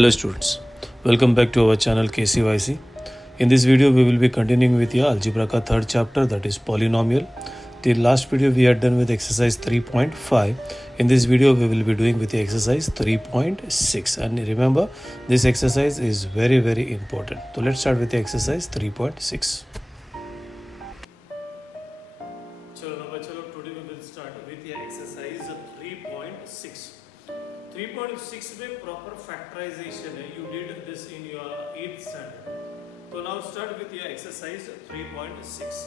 Hello students, welcome back to our channel KCYC. In this video we will be continuing with your algebra ka third chapter, that is polynomial. The last video we had done with exercise 3.5. In this video we will be doing with the exercise 3.6, and remember this exercise is very important. So let's start with the exercise 3.6. चलो today we will start with the exercise 3.6. 3.6 में proper factorization है. You did this in your 8th standard. तो now start with your exercise 3.6.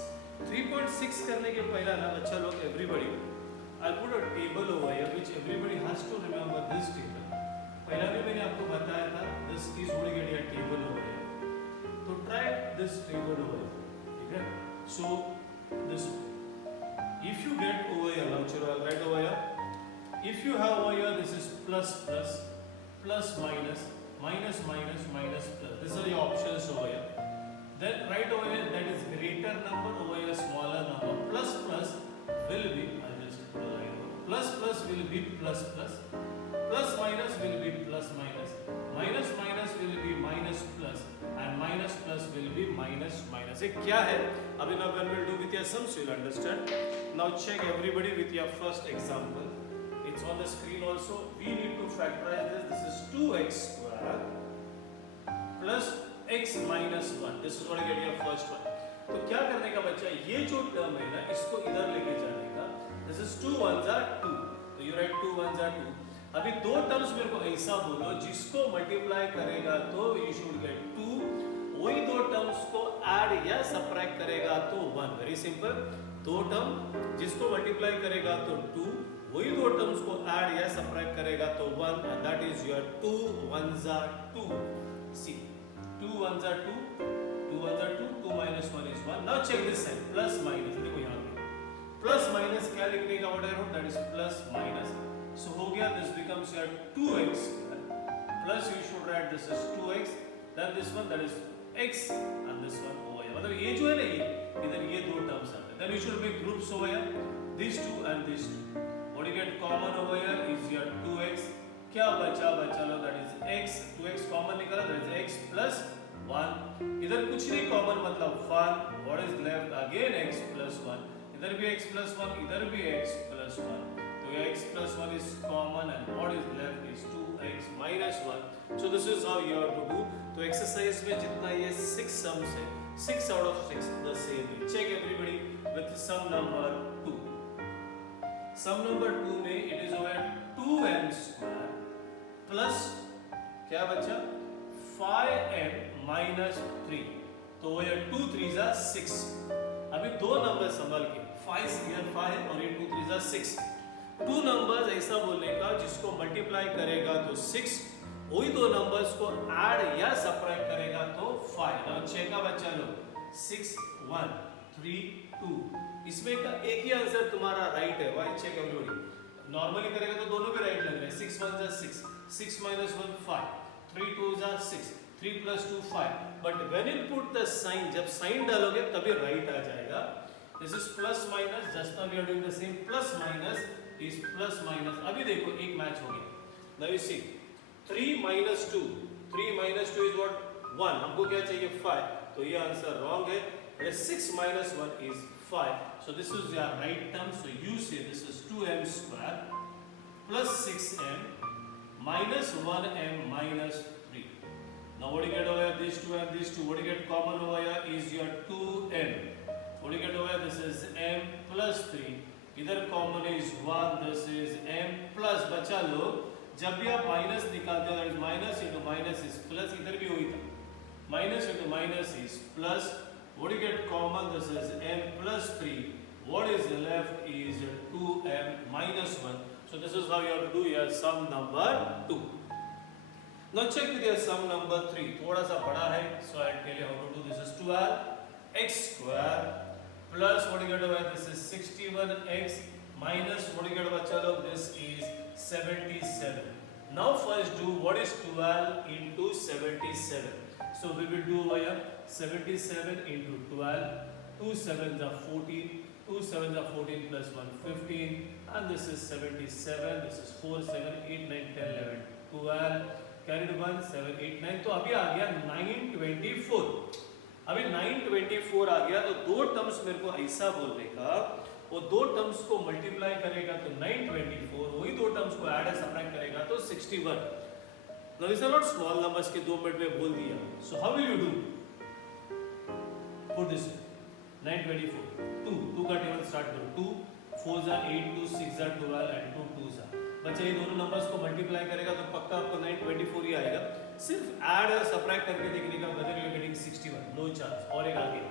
3.6 करने के पहला ना बच्चा लोग everybody, I'll put a table over here which everybody has to remember this table. पहला भी मैंने आपको बताया था, this is holding a table over here. तो try this table over here. ठीक है? So this one. If you get over here, now chalo I'll write over here. If you have over here, this is plus plus, plus minus, minus minus, minus plus. These are your options over here. Then write over here that is greater number, over here smaller number. Plus plus will be, I'll just put a line over. Plus plus will be plus plus. Plus minus will be plus minus. Minus minus will be minus plus. And minus plus will be minus minus. ये क्या है? अभी now when we'll do with your sums you'll understand. Now check everybody with your first example. It's on the screen also. We need to factorize this. This is 2x square plus x minus 1. This is what I get your first one. तो क्या करने का बच्चा, ये जो term है ना इसको इधर लेके जाने का. This is 2 1s are 2. तो you write 2 1s are 2. अभी दो टर्म्स मेरे को ऐसा बोलो जिसको मल्टीप्लाई करेगा तो you should get 2. वही दो टर्म्स को ऐड या सबट्रैक्ट करेगा तो 1. Very simple. दो टर्म जिसको मल्टीप्लाई करेगा तो 2, वही दो टर्म्स को ऐड या सबट्रैक्ट करेगा तो 1, and that is your 2 1s are 2. See, 2 1s are 2, 2 1s are 2, 2 minus 1 is 1. Now check this side, plus minus. देखो यहाँ पे plus minus क्या लिखने का what I wrote, that is plus minus. So हो गया, this becomes your 2x plus you should write this is 2x, then this one that is x and this one over here. मतलब ये जो है ना ये इधर ये दो टर्म्स आते हैं. Then you should make groups over here, these two and these two. What you get common over here is your 2x. क्या बचा लो, that is x. 2x common निकला, that is x plus 1. इधर कुछ नहीं common मतलब 1. What is left again x plus 1. इधर भी x plus 1, इधर भी x plus 1. तो ये x plus 1 is common and what is left is 2x minus 1. So this is how you have to do. तो exercise में जितना ये 6 sums है, 6 out of 6 the same way. Check everybody with sum number 2. Sum number 2 में it is over 2m square plus क्या बचा 5m minus 3. तो वो ये 2 3s are 6. अभी दो नंबर संभाल के 5 here 5 और ये 2 3s are 6. टू नंबर्स ऐसा बोलने का जिसको मल्टीप्लाई करेगा तो 6, वही दो नंबर्स को ऐड या सबट्रैक्ट करेगा तो 5. नाउ चेक का बच्चा लो 6 1 3 2. इसमें का एक ही आंसर तुम्हारा राइट है. Why check everybody. नॉर्मली करेगा तो दोनों पे राइट लग रहा है. 6 1s are 6, 6 minus 1 5, 3 2s are 6, 3 plus 2 5. But when you put the sign, जब साइन डालोगे तभी राइट आ जाएगा. This is plus minus, just now we are doing the same. Plus minus is plus minus. अभी देखो एक मैच हो गया. Now you see 3 minus 2, 3 minus 2 is what 1. हमको क्या चाहिए 5. तो ये आंसर रॉन्ग है. 6 minus 1 is 5. So this is your right term. So you say this is 2m square plus 6m minus 1m minus 3. Now what do you get over here? These two and these two. What do you get common over here is your 2m. What do you get over here? This is m plus 3. इधर common is 1. This is m plus. बचा लो, जब भी आप minus निकालते हो that is minus into minus is plus. इधर भी वही था. Minus into minus is plus. What do you get common? This is m plus 3. What is left is 2m minus 1. So this is how you have to do your sum number 2. Now check with your sum number 3. थोड़ा सा बड़ा है, so I'll tell you how to do. This is 12x square plus what do you get over? This is 61x minus what do you get over? Chalo, this is 77. Now first do what is 12 into 77. So we will do over here 77 into 12. 2 7s are 14. 2 7s are 14 plus 1 15. And this is 77. This is 4 7 8 9 10 11 12. Carried 1 7 8 9, तो अभी आ गया 924। अभी 924 आ गया तो दो terms मेरे को ऐसा बोलने का, वो दो टर्म्स को मल्टीप्लाई करेगा तो 924, वही दो टर्म्स को ऐड सबट्रैक्ट करेगा तो 61। Now this are not small numbers के 2 मिनट में बोल दिया। So how will you do? Put this 924 2 का टेबल स्टार्ट करो। 2 4 जा 8, 2 6 जा 12 एंड 2 2 जा। बच्चे ये दोनों नंबर्स को मल्टीप्लाई करेगा तो पक्का आपको 924 ही आएगा। सिर्फ ऐड और सबट्रैक्ट करके देखने का, whether you are getting 61, no chance. और एक आगे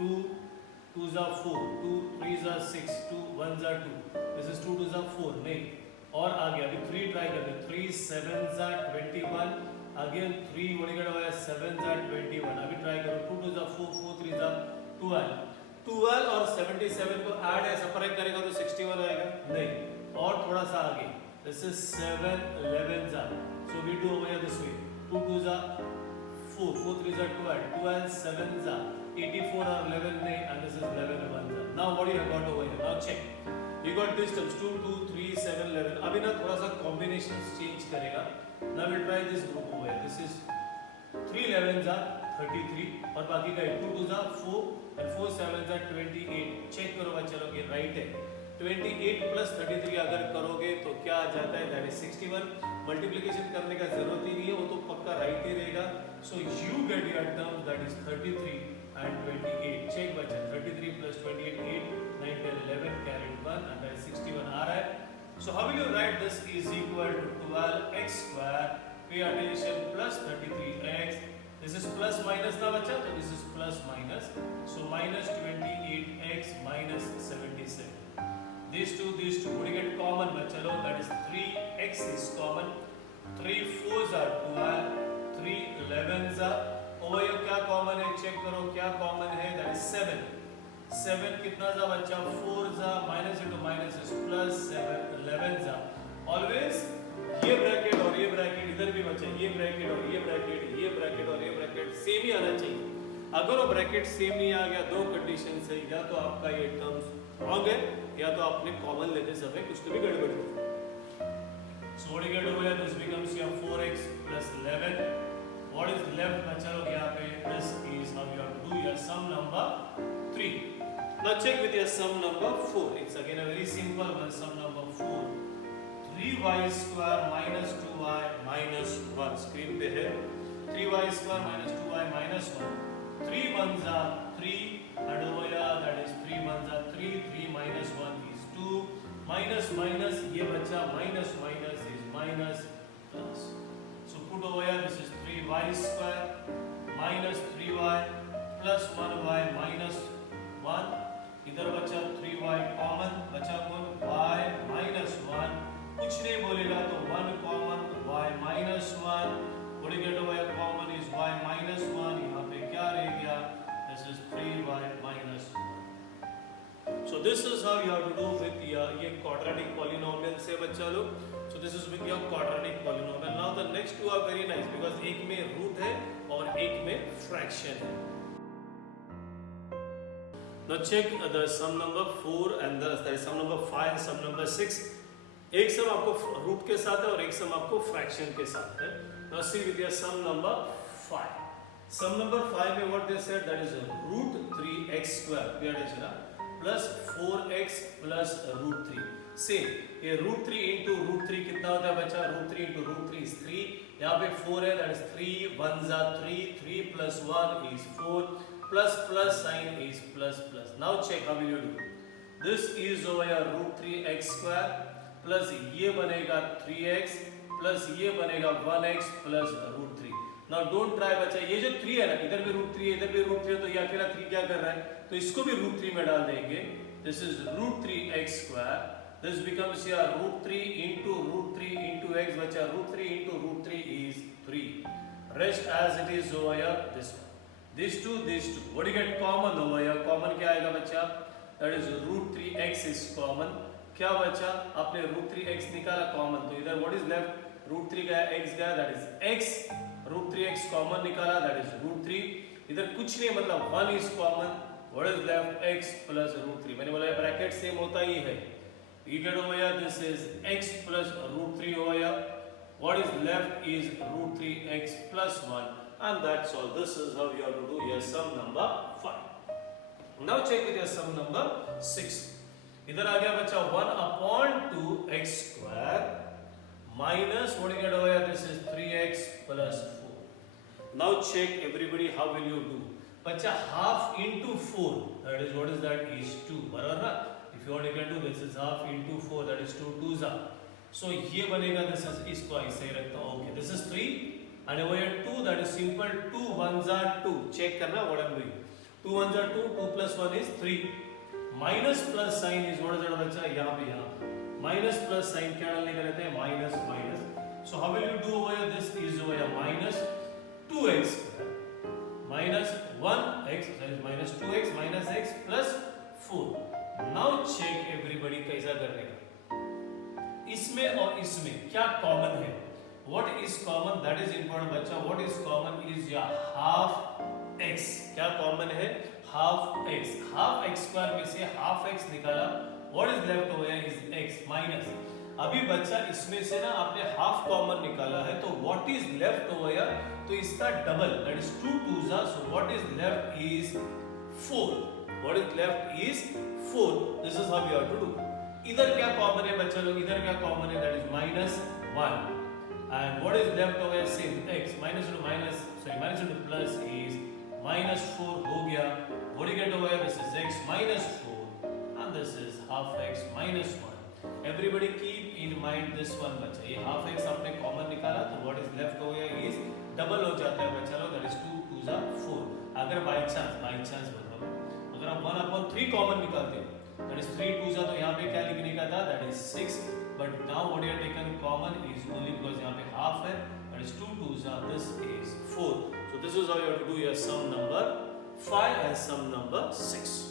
2 2 जा 4, 2 3 जा 6, 2 1 जा 2, दिस इज 2 2 जा 4, नहीं। और आगे अभी 3 ट्राई करते हैं। 3 7 जा 21, अगेन 3 व्हाट यू गेट 7 जा 21, अभी ट्राई करो। 2 2 जा 4, 4 3 जा 12, 12 और 77 को ऐड है सबट्रैक्ट करेगा तो 61 आएगा, नहीं। और थोड़ा सा आगे, दिस इज 7 11 जा, so we do over here this way. 2 2 जा 4, 4 3 जा 12, 12 7 जा 84 और 11 नहीं, and this is 11 1 जा। Now what you have got over here? Now check. You got this terms 2 2 3 7 11. अभी ना थोड़ा सा कॉम्बिनेशंस चेंज करेगा। Now we'll try this group over here. This is 3 11 जा 33 और बाकी का 2 2 जा 4 and 4 7 जा 28। चेक करो बच्चे लोग, ये राइट है। 28 प्लस 33 अगर करोगे तो क्या आ जाता है? That is 61। मल्टीप्लिकेशन करने का जरूरत ही नहीं है, वो तो पक्का राइट ही रहेगा। So you get your term that is 33 and 28। Check बच्चा, 33 plus 28 8 9 10 11 carried 1 and that is 61 आ रहा है। So how will you write this? Is equal to 12x square, पे addition plus 33x, this is plus minus ना बच्चा, तो this is plus minus, so minus 28x minus 77। These two, what do you get common बच्चा लोग? That is 3x is common, 3 4s are 12, 3 11s are, over here क्या common है? Check करो क्या common है? That is 7, 7 कितना जा बच्चा? 4 जा, minus into minus is plus 7, 11s are, always ये ब्रैकेट और ये ब्रैकेट इधर भी बच्चा, ये ब्रैकेट और ये ब्रैकेट, ये ब्रैकेट और ये ब्रैकेट सेम ही आना चाहिए। अगर वो ब्रैकेट सेम नहीं आ गया, दो कंडीशन है, या तो आपका ये टर्म्स रॉन्ग है, या तो आपने कॉमन लेते समय कुछ तो भी गड़बड़ है। So what you get over here? This becomes your 4x plus 11. What is left बच्चा लोग यहाँ पे? This is how you have to do your sum number 3. Now check with your sum number 4. It's again a very simple one. Sum number 4. 3y square minus 2y minus 1. Screen पे है 3y square minus 2y minus 1. 3 ones are 3 and over here that is 3 ones are 3, 3 minus 1 is 2, minus minus ये बच्चा minus minus is minus plus, so put over here this is 3y square minus 3y plus 1y minus 1, इधर बच्चा 3y common, बच्चा कौन? y minus 1, कुछ नहीं बोलेगा तो 1 common, y minus 1, what do you get over here? Common is y minus 1, यहाँ पे क्या रह गया? This is 3y minus 1. So this is how you have to do with ये quadratic polynomial से बच्चा लोग. So this is with your quadratic polynomial. Now the next two are very nice because एक में root है और एक में fraction है. Now check the sum number 4 and that is sum number 5 and sum number 6. एक सम आपको रूट के साथ है और एक सम आपको फ्रैक्शन के साथ है. Now see with your sum number 5. Sum number 5 में what they said, that is root 3x square पे addition plus 4x plus root 3. Same ये root 3 into root 3 कितना होता है बच्चा? root 3 into root 3 is 3. यहाँ पे 4 है, that is 3 1s are 3, 3 plus 1 is 4, plus sign is plus. Now check how will you do. This is over here root 3x square plus ये बनेगा 3x plus ये बनेगा 1x plus root 3. Now don't try बच्चा, ये जो 3 है ना, इधर भी रूट 3 है, इधर भी रूट 3 है, तो ये अकेला 3 क्या कर रहा है? तो इसको भी रूट 3 में डाल देंगे. This is root 3x square. This becomes here root 3 into x बच्चा. root 3 into root 3 is 3. Rest as it is over here. This one. These two. What do you get common over here? Common क्या आएगा बच्चा? That is root 3x is common. क्या बच्चा? आपने root 3x निकाला common, तो इधर what is left? root 3 गया, x गया, that is x. root 3x common निकाला, that is root 3. इधर कुछ नहीं, मतलब 1 is common. What is left? x plus root 3. मैंने बोला ब्रैकेट सेम होता ही है. You get over here, this is x plus root 3 over here. What is left is root 3x plus 1, and that's all. This is how you have to do your sum number 5. Now check with your sum number 6. इधर आ गया बच्चा 1 upon 2x square minus what you get over here, this is 3x plus 4. Now check everybody, how will you do? बच्चा half into 4, that is what is that, is 2, बराबर ना? If you want you can do this is half into 4, that is 2 2s are. So ये बनेगा, this is, इसको ऐसे ही रखता हूँ. Okay, this is 3 and over here 2, that is simple, 2 1s are 2. Check करना what I am doing. 2 1s are 2, 2 plus 1 is 3. Minus plus sign is what is that बच्चा, यहाँ पे यहाँ. Minus plus sign क्या डालने का रहता है, minus minus. So how will you do over here? This is over here minus 2x square minus 1x, that is minus 2x minus x plus 4. Now check everybody कैसा करने का. इसमें और इसमें क्या कॉमन है? What is common? That is important बच्चा. What is common is your half x. क्या कॉमन है? Half x. Half x square में से half x निकाला. What is left over here is x minus. अभी बच्चा इसमें से ना आपने half common निकाला है, तो what is left over here? तो इसका double, that is 2 2s are. So what is left is 4. What is left is 4. This is how you have to do. इधर क्या कॉमन है बच्चा लोग, इधर क्या कॉमन है, that is minus 1 and what is left over here, same x minus into minus, sorry, minus into plus is minus 4 हो गया. What do you get over here, this is x minus 4 and this is half x minus 1. Everybody keep in mind this one बच्चा, ये half x आपने common निकाला तो what is left over here is double हो जाता है बच्चा लोग, that is 2 2s are 4. अगर by chance बताओ, अगर आप 1 upon 3 कॉमन निकालते हो, that is 3 2s are, तो यहाँ पे क्या लिखने का था, that is 6. But now what you have taken common is only because यहाँ पे half है, that is 2 2s are, this is 4. So this is how you have to do your sum number 5 and sum number 6.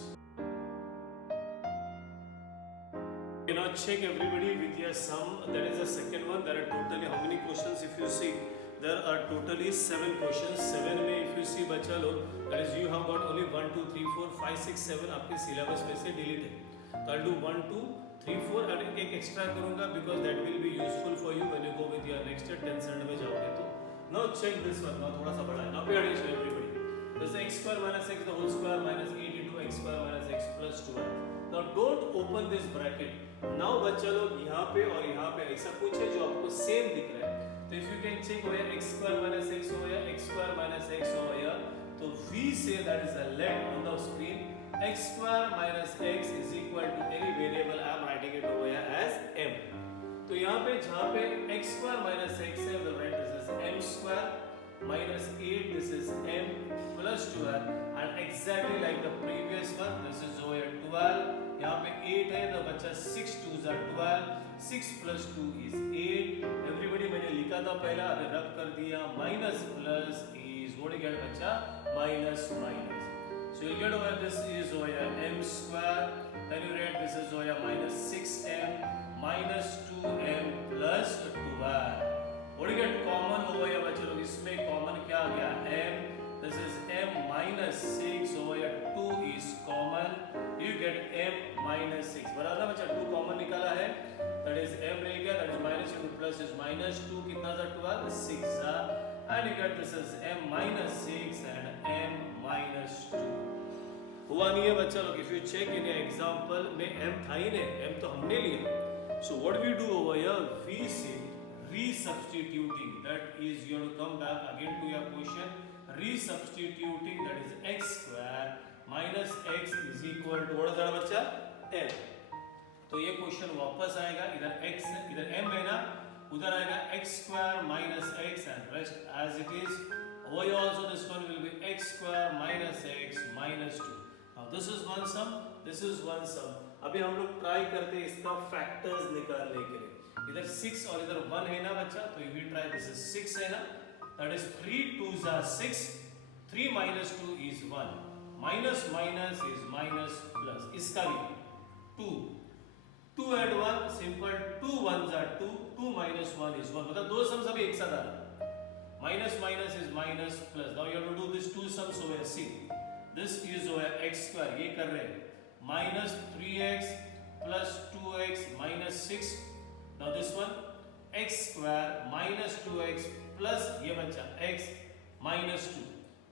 You now check everybody with your sum. That is the second one. There are totally how many questions? If you see, there are totally 7 questions. 7 में if you see बच्चा लोग, that is you have got only 1 2 3 4 5 6 7 आपके syllabus में से delete है. तो I'll do 1 2 3 4 और एक एक्स्ट्रा करूँगा because that will be useful for you when you go with your next year 10th standard में जाओगे तो. Now check this one. Now थोड़ा सा बड़ा है. Now pay attention everybody. This is x square minus x the whole square minus 8 into x square minus x plus 2. Now don't open this bracket. Now बच्चा लोग यहाँ पे और यहाँ पे ऐसा कुछ है जो आपको सेम दिख रहा है. तो if you can check over here x square minus x over here, x square minus x over here, तो we say that is a let on the screen. X square minus x is equal to any variable. I am writing it over here as m. तो यहाँ पे जहाँ पे x square minus x है, the right this is m square minus 8, this is m plus 12, and exactly like the previous one, this is over here 12. यहाँ पे 8 है तो बच्चा 6 2s are 12, 6 plus 2 is 8. Everybody मैंने लिखा था पहला, अभी रब कर दिया. Minus plus is what you get बच्चा, minus minus. So you'll get over this is over here m square. Then you write this is over here minus 6m minus 2m plus 12. What do you get common over here बच्चे लोग, इसमें common क्या आ गया, m. This is m minus 6 over here 2 is common. You get m minus 6. बराबर ना बच्चा, 2 common निकाला है. That is m रहेगा, that is minus into plus is minus 2. कितना था 12? 6 and you get this is m minus 6 and m minus 2. हुआ नहीं है बच्चा लोग. If you check in your example में m था ही नहीं, m तो हमने लिया. So what we do over here, we say resubstituting, that is you have to come back again to your question. Resubstituting, that is x square minus x is equal to what is that बच्चा, m. तो ये question वापस आएगा, इधर x इधर m है ना, उधर आएगा x square minus x and rest as it is. Over here also this one will be x square minus x minus 2. Now this is one sum, this is one sum. अभी हम लोग try करते हैं इसका factors निकालने के लिए. इधर 6 और इधर 1 है ना बच्चा, तो we try this is 6 है ना, that is 3 2s are 6, 3 minus 2 is 1, minus minus is minus plus. इसका भी 2 2 and 1 simple, 2 1s are 2, 2 minus 1 is 1. मतलब दो सम्स अभी एक साथ आ रहा. Minus minus is minus plus. Now you have to do this two sums over here. See, this is over x square. ये कर रहे हैं. Minus 3x plus 2x minus 6. Now this one x square minus 2x plus ये बच्चा x minus 2.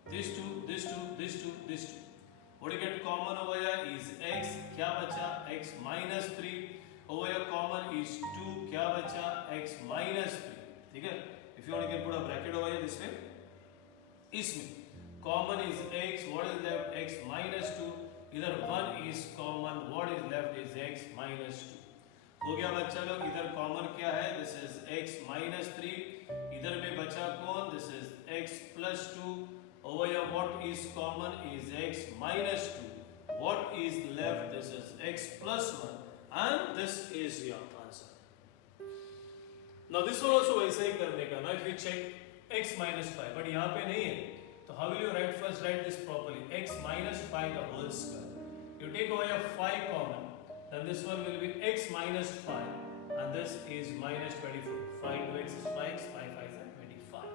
This 2, this 2, this 2, this 2. What you get common over here is x. क्या बचा? X minus 3. Over here common is 2. क्या बचा? X minus 3. ठीक है? If you want to get put a bracket over here this way. इसमें common is x. What is left? X minus 2. इधर 1 is common. What is left is x minus 2. हो गया बच्चा लोग. इधर कॉमन क्या है? This is x minus 3. इधर में बचा कौन? This is x plus 2. Over here what is common is x minus 2. What is left? This is x plus 1 and this is your answer. Now this one also वैसे ही करने का. Now if you check x minus 5 but यहाँ पे नहीं है तो how will you write? First write this properly. X minus 5 the whole square. You take over your 5 common. Then this one will be x minus 5 and this is minus 24. 5 into x is 5, 5 5 is 25.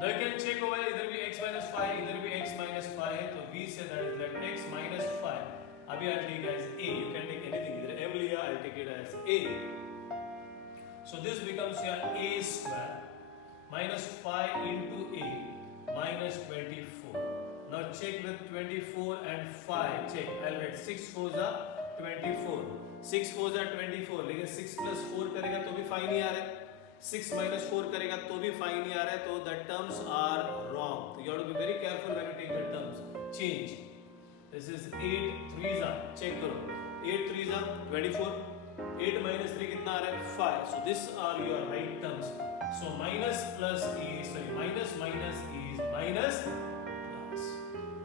Now you can check over here, इधर भी x minus 5, इधर भी x minus 5 है तो we say that is that x minus 5. अभी I'll take it as a. You can take anything. इधर m लिया, I'll take it as a. So this becomes your a square minus 5 into a minus 24. Now check with 24 and 5. Check. I'll write 6 4s are 24. 6 4s are 24. लेकिन 6 plus 4 करेगा तो भी 5 नहीं आ रहा है. 6 minus 4 करेगा तो भी 5 नहीं आ रहा है. तो the terms are wrong. So you have to be very careful when you take the terms. Change. This is 8 3s are. Check करो. 8 3s are 24. 8 minus 3 कितना आ रहा है? 5. So these are your right terms. So minus plus is minus minus is minus plus.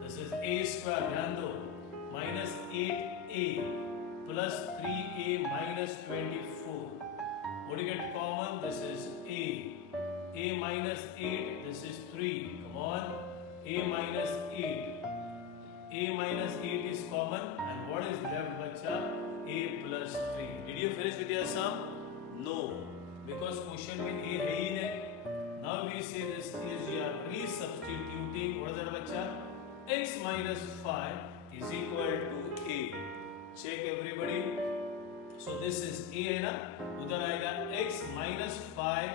This is a square. ध्यान दो. Minus 8a plus 3a minus 24. What do you get common? This is a. A minus 8. This is 3. Come on. A minus 8. A minus 8 is common. And what is left, bacha? A plus 3. Did you finish with your sum? No. Because question में a है ही नहीं. Now we say this is your resubstituting. What is that, bacha? X minus 5 is equal to a. Check everybody. So this is a है ना. उधर आएगा x minus 5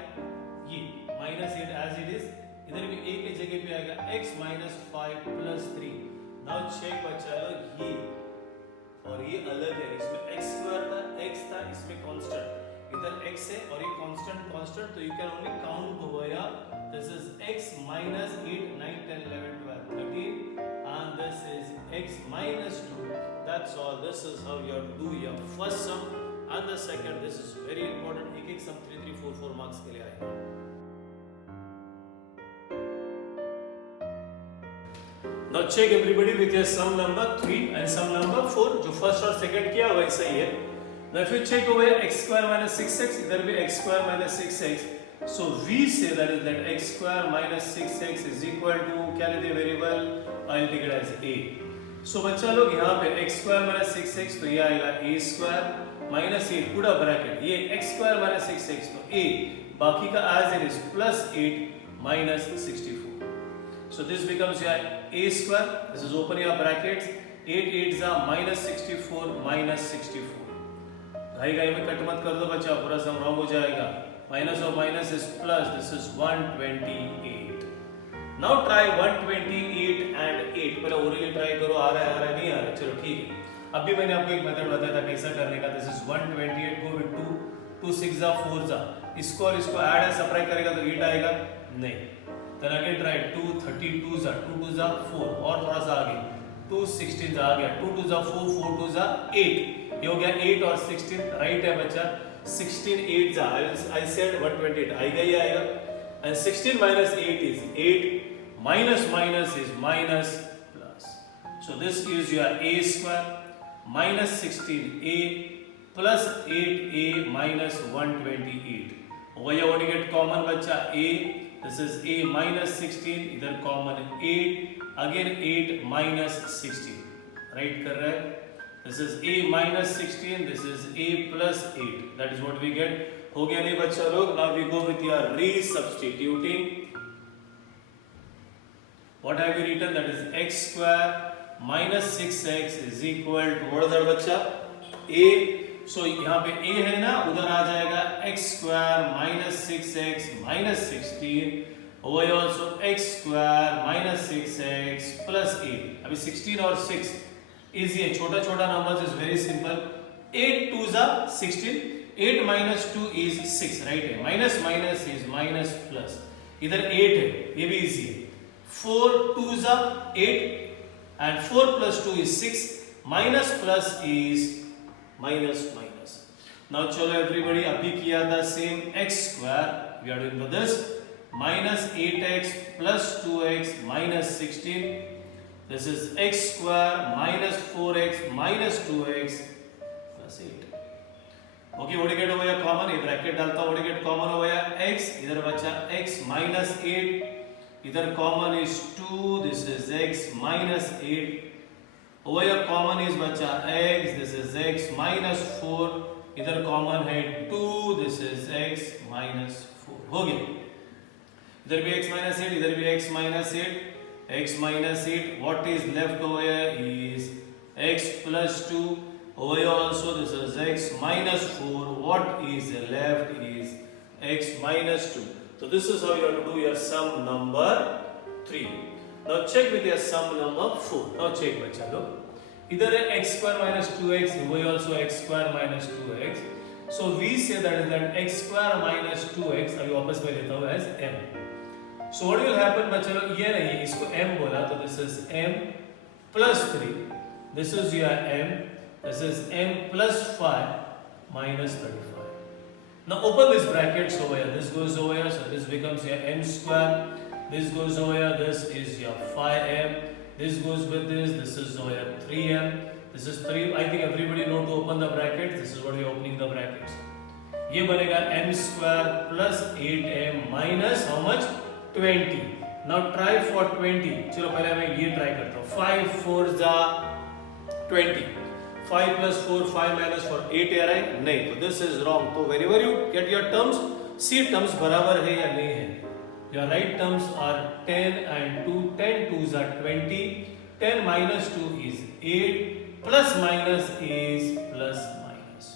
ये minus 8 as it is. इधर भी a के जगह पे आएगा x minus 5 plus 3. Now check बच्चा लोग ये और ये अलग है. इसमें x square था, x था, इसमें constant. इधर x है और ये constant तो you can only count over here. This is x minus 8 9 10 11 12 13 and this is x minus 2. That's all. This is how you have to do your first sum and the second. This is very important. एक sum 3 3 4 4 marks के लिए आएगा. Now check everybody with your sum number 3 and sum number 4. जो first और second किया वैसा ही है. Now if you check over here x square minus 6x, इधर भी x square minus 6x. So we say that is that x square minus 6x is equal to क्या लेते हैं variable? I'll take it as a. So बच्चा लोग यहाँ पे x square minus 6x तो ये आएगा a square minus 8 पूरा ब्रैकेट. ये x square minus 6x तो a बाकी का as it is plus 8 minus 64. So this becomes your a square. This is open your brackets. 8 8s are minus 64 minus 64. घाई घाई में कट मत कर दो बच्चा, पूरा सम रॉन्ग हो जाएगा. Minus of minus is plus. This is 128. Now try 128 and 8. पहले ओरली ट्राई करो. आ रहा है नहीं आ रहा है? चलो ठीक है. अभी मैंने आपको एक मेथड बताया था कैसा करने का. This is 128 go with 2 2 6 जा 4 जा. इसको और इसको ऐड है सबट्रैक्ट करेगा तो 8 आएगा नहीं. Then again try 2 32 जा 2 2 जा 4 और थोड़ा सा आगे 2 16 जा आ गया 2 2 जा 4 4 2 जा 8. ये हो गया 8 और 16 राइट है बच्चा. 16 8 जा I said 128 आएगा ही आएगा. And 16 minus 8 is 8. Minus minus is minus plus. So this is your a square minus 16a plus 8a minus 128. Over here what do you get common बच्चा? A. This is a minus 16. इधर common 8. Again 8 minus 16. Right कर रहा है? This is a minus 16. This is a plus 8. That is what we get. हो गया नहीं बच्चा लोग? Now we go with your resubstituting. What have you written? That is x square minus 6x is equal to what is that बच्चा? A. सो यहाँ पे a है ना, उधर आ जाएगा x square minus 6x minus 16 over also x square minus 6x plus 8। अभी 16 और 6 easy है, छोटा छोटा नंबर्स इज वेरी सिंपल। 8 2 जा 16, 8 minus 2 is 6, राइट है, minus minus is minus plus, इधर 8 है, ये भी इजी है। 4 2 जा 8 and 4 plus 2 is 6, minus plus is minus minus। now चलो everybody, अभी किया था same, x square we are doing for this, minus 8x plus 2x minus 16, this is x square minus 4x minus 2x plus 8। Okay, what get हो गया common, ये bracket डालता हूं, what gate common हो गया x, इधर बचा x minus 8, इधर common is 2, this is x minus 8, over here common is बचा x, this is x minus 4, इधर कॉमन है 2, this is x minus 4, हो गया। इधर भी x minus 8, इधर भी x minus 8, x minus 8, what is left over here is x plus 2, over here also this is x minus 4, what is left is x minus 2। so this is how you have to do your sum number 3। now check with your sum number 4। now check बच्चा लोग, इधर है x square minus 2x, over here also x square minus 2x, so we say that is that x square minus 2x, अभी वापस में लेता हूँ as m। so what will happen बच्चा लोग, ये नहीं, इसको m बोला तो this is m plus 3, this is your m, this is m plus 5 minus 35। now open this brackets over here, this goes over here, so this becomes your m square, this goes over here, this is your 5m, this goes with this is over here 3m, this is 3, I think everybody know to open the brackets, this is what we are opening the brackets, ये बनेगा m square plus 8m minus how much 20। now try for 20, चलो पहले मैं ये try करता हूँ, 5 4 जा 20, 5 plus 4 5 minus 4 8 आ रहा है, नहीं, तो this is wrong। तो whenever you get your terms, see terms बराबर है या नहीं है। your right terms are 10 and 2, 10 2s are 20, 10 minus 2 is 8, plus minus is plus minus,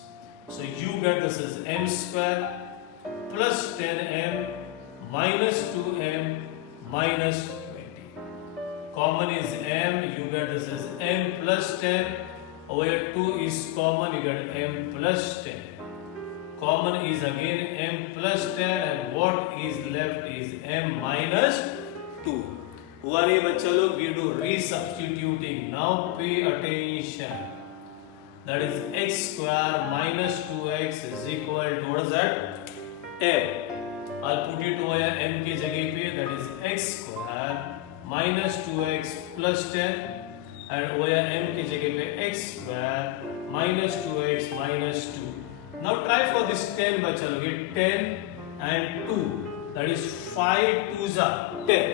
so you get this is m square plus 10m minus 2m minus 20, common is m, you get this is m plus 10, over here 2 is common, you get m plus 10, common is again m plus 10, and what is left is m minus 2। हुआ नहीं बच्चा लोग, we do resubstituting, now pay attention, that is x square minus 2x is equal to what is that, m, I'll put it over here m के जगह पे, that is x square minus 2x plus 10, and over here m की जगह पे x square minus 2x minus 2। now try for this 10 बच्चा लोग, 10 and 2, that is 5 2s are 10,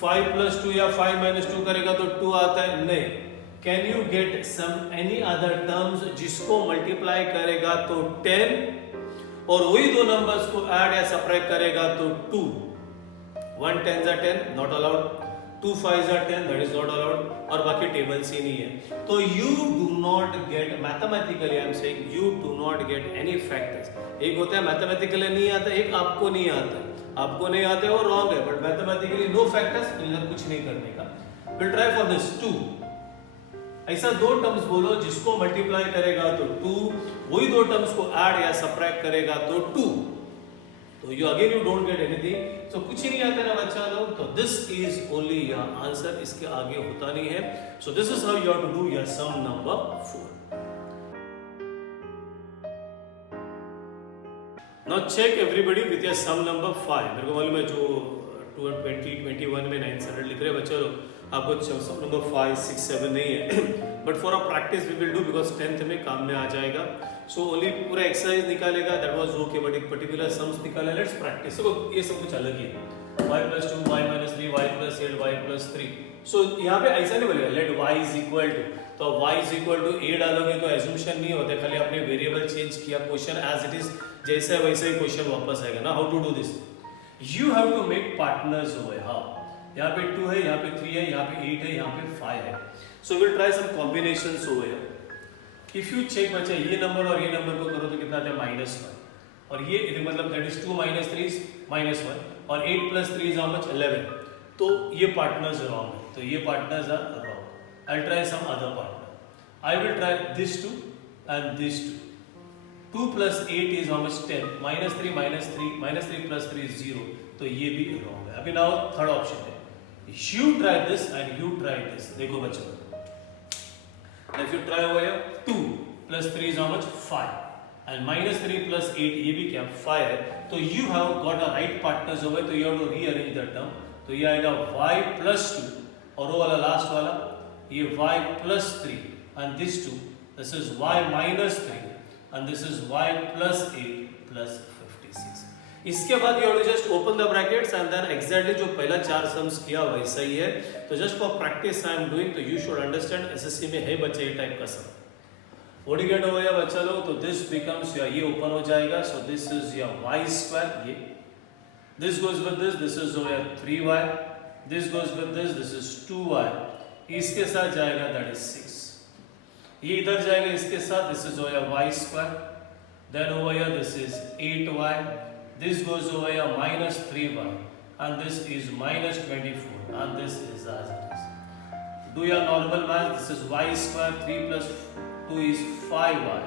5 plus 2 या 5 minus 2 करेगा तो 2 आता है, नहीं, can you get some any other terms जिसको multiply करेगा तो 10 और वही दो नंबर्स को ऐड या सब्ट्रैक्ट करेगा तो 2, 1 10s are 10 not allowed, 2 5s are 10 that is not allowed, और बाकी टेबल्स ही नहीं है। तो you do not get mathematically, I am saying you do not get any factors। एक होता है मैथमेटिकली नहीं आता, एक आपको नहीं आता, आपको नहीं आते वो रॉन्ग है, बट मैथमेटिकली नो फैक्टर्स, इधर कुछ नहीं करने का। विल ट्राई फॉर दिस 2, ऐसा दो टर्म्स बोलो जिसको मल्टीप्लाई करेगा तो 2, वही दो टर्म्स को ऐड या सब्ट्रैक्ट करेगा तो 2, तो you again you don't get anything, so कुछ ही नहीं आता ना बच्चा लोग, तो this is only your answer, इसके आगे होता नहीं है। So this is how you have to do your sum number 4। Now check everybody with your sum number 5। मेरे को मालूम है जो 2021 में 900 लिख रहे बच्चा लोग, आपको सम नंबर 5 6 7 नहीं है, but for a practice we will do, because 10th में काम में आ जाएगा। सो ओनली पूरा एक्सरसाइज निकालेगा, दैट वाज ओके, बट एक पर्टिकुलर सम्स निकाले, लेट्स प्रैक्टिस। सो ये सब कुछ अलग ही है, y + 2 y - 3 y + 8 y + 3। सो यहाँ पे ऐसा नहीं बोलेगा let y is equal to, तो y is equal to a डालोगे तो एज्यूम्पशन नहीं होता, खाली आपने वेरिएबल चेंज किया, क्वेश्चन एज इट इज जैसा है वैसा ही क्वेश्चन वापस आएगा ना। How to do this, you have to make partners हो गए। हाँ, यहाँ पे 2 है, यहाँ पे 3 है, यहाँ पे 8 है, यहाँ पे 5 है। So will try some combinations हो गए। इफ यू चेक बच्चा ये नंबर और ये नंबर को करो तो कितना आता है -1 और ये मतलब दैट इज 2 - 3 is -1 और 8 + 3 is how much 11 तो ये पार्टनर्स रॉन्ग है तो ये partners are wrong I try some other partner I will try this two and this two 2 + 8 is how much 10 -3 + 3 is 0 तो ये भी रॉन्ग है अभी नाउ थर्ड ऑप्शन है you try this and you try this देखो बच्चों if you try over here 2 + 3 is how much 5 and -3 + 8 ये भी क्या 5 है तो you have got a right partners over तो you have to rearrange that term तो ये आएगा y + 2 और वो वाला लास्ट वाला ये y + 3 and this 2 this is y - 3 and this is y + 8 + 56 इसके बाद you have to just open the brackets and then exactly जो पहला 4 सम्स किया वैसा ही है तो just for practice I am doing तो you should understand SSC में है बच्चे ये टाइप का सम what do you get over here बच्चा लोग तो this becomes your ये ओपन हो जाएगा so this is your y² ये this goes with this is over here 3y this goes with this is 2y इसके साथ जाएगा that is 6 ये इधर जाएगा इसके साथ this is over here y² then over here this is 8y this goes over here -3y and this is -24 and this is as it is. Do your normal math. This is y². 3 + 2 is 5y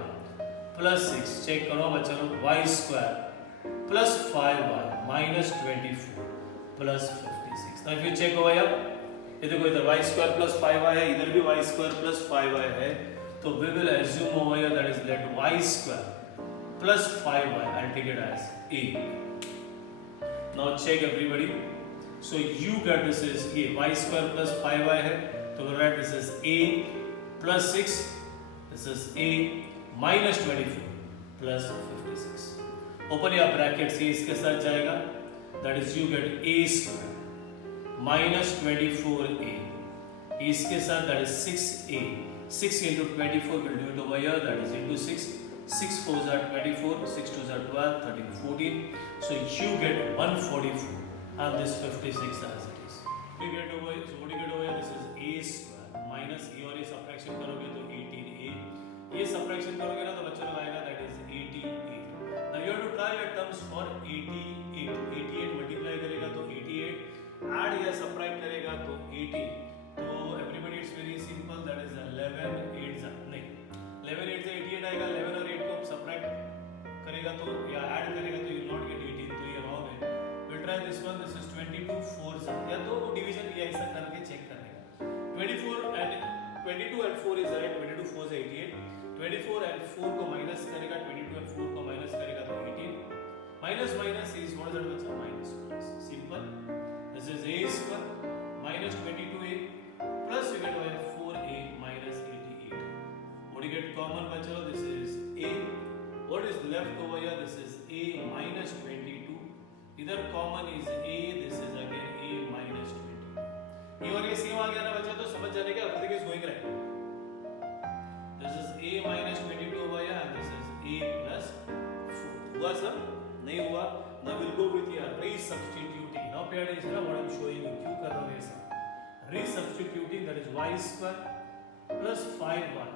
plus 6. Check करो बच्चों y² plus 5y -24 plus 56. Now if you check over here, ये देखो इधर y² plus 5y है इधर भी y² plus 5y है तो we will assume over here that is let y² plus 5y I'll take it as a. Now check everybody. So you get this is a y² plus 5y है तो we'll write this is a plus 6. This is a -24 plus 56. Open your brackets. ये इसके साथ जाएगा. That is you get a² -24a. इसके साथ that is 6a. 6 into 24 will do it over here. That is into 6. 6 4s are 24, 6 2s are 12, 13, 14. So you get 144 and this 56 as it is. You get over, so what do you get over here? This is a² minus a और ये subtraction करोगे तो 18a. ये subtraction करोगे ना तो बच्चों लोग आएगा that is 88. Now you have to try your terms for 88. 88 multiply करेगा तो 88. Add या subtract करेगा तो 18. तो everybody it's very simple that is 11 8 नहीं 11 8 से 88 आएगा 11 और 8 को सब्ट्रैक्ट करेगा तो या ऐड करेगा तो यू नॉट गेट 18 तो ये रॉन्ग है will try this one this is 22 4 या तो डिवीजन या ऐसा करके चेक करेगा 24 एंड 22 and 4 इज राइट 22 4 से 88 24 and 4 को माइनस करेगा 22 and 4 को माइनस करेगा तो 18 minus minus is what is that बच्चा minus simple this is a² -22a plus you get 4a minus 88 what do you get common bachalo this is a what is left over here this is a minus 22 इधर common is a this is again a minus 22 ये और ये same आ गया ना बच्चा तो समझ जाने का everything is going right this is a minus 22 over here and this is a plus 4 हुआ सर नहीं हुआ now we'll go with your resubstituting now pay attention what I'm showing you क्यों कर रहा हूँ ये सब resubstituting that is y² plus 5y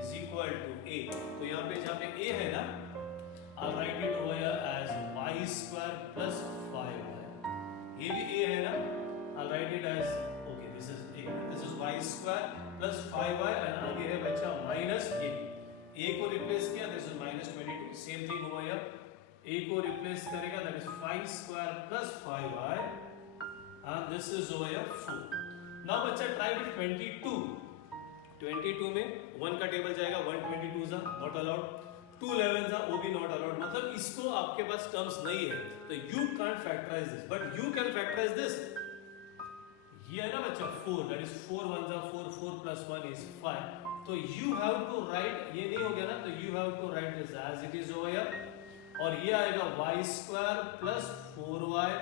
is equal to a तो यहाँ पे जहाँ पे a है ना I'll write it over here as y² plus 5y ये भी a है ना I'll write it as okay this is a this is y² plus 5y and आगे है बच्चा minus a को replace किया this is -22 same thing over here a को replace करेगा that is 5² plus 5y and this is over here 4 now बच्चा try with 22 22 में 1 का टेबल जाएगा 122 जा नॉट अलाउड 2 11 जा वो भी नॉट अलाउड मतलब इसको आपके पास टर्म्स नहीं है तो you can't factorise this but you can factorise this ये है ना बच्चा 4 दैट इज 4 1 जा 4 4 plus 1 is 5 तो यू हैव टू राइट ये नहीं हो गया ना तो you have to write this as it is over here और ये आएगा y² plus 4y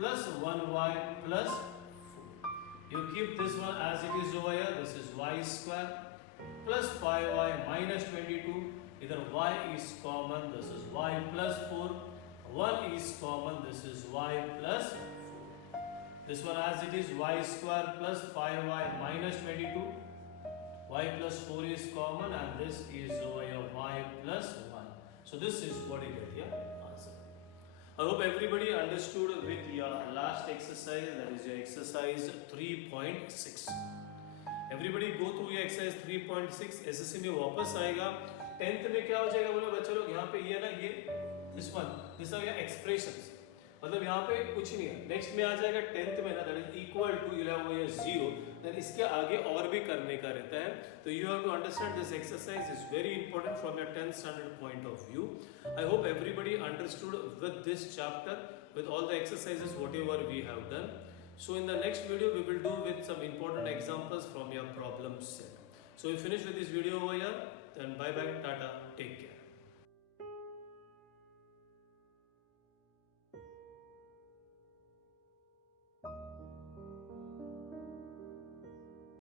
plus 1y plus you keep this one as it is over here this is y² plus 5y minus 22 either y is common this is y plus 4 1 is common this is y plus 4 this one as it is y² plus 5y minus 22 y plus 4 is common and this is over here y plus 1. So this is what you get here answer. I hope everybody understood with your last exercise, that is your exercise 3.6. Everybody go through your exercise 3.6. SSC में वापस आएगा 10th में क्या हो जाएगा बोलो बच्चे लोग, यहाँ पे ये ना ये दिस आर योर एक्सप्रेशंस, मतलब यहाँ पे कुछ नहीं है. नेक्स्ट में आ जाएगा 10th में ना, that is equal to 0, then इसके आगे और भी करने का रहता है. तो you have to understand this exercise is very important from your 10th standard point of view. I hope everybody understood with this chapter, with all the exercises whatever we have done. So in the next video we will do with some important examples from your problem set. So we finish with this video over here, then bye bye, tata, take care.